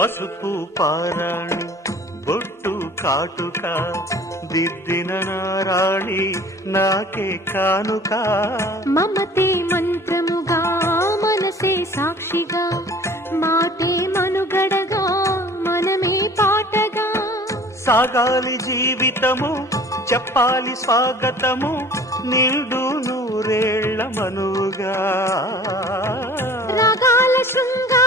పసుపు పారాణి బొట్టు కాటుక దిద్దిన నారాణి నాకే కానుక. మమతే మంత్రముగా మనసే సాక్షిగా మాటే మనుగడగా మనమే పాటగా. సాగాలి జీవితము చెప్పాలి స్వాగతము నిండు నూరేళ్ల మనుగా. రాగాల శృంగార